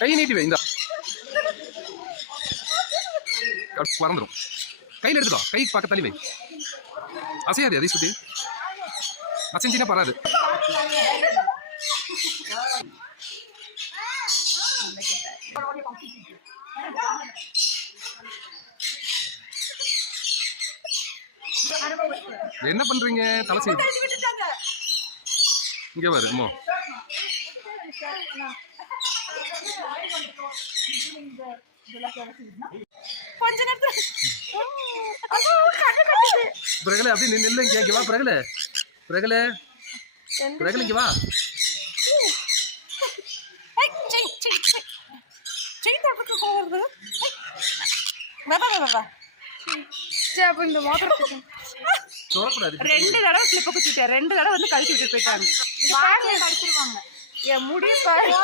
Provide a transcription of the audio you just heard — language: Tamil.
கை நீட்டி வை. இந்த பறந்துடும். கையில் எடுத்துக்கோ. கை பக்க தள்ளி வை. அசையாது. அதை சுத்தி அசைஞ்சினா பராது. என்ன பண்றீங்க? தலை செய்து இங்க பாரு. அம்மா பிரகல அப்படி நின்று இங்க வா. பிரகல பிரகல பிரகல இங்க வா. சொல்லக்கூடாது. 2 தடவை கிளிப்ப குத்திட்டேன். 2 தடவை வந்து கழிச்சு விட்டு போயிட்டாங்க. என் முடி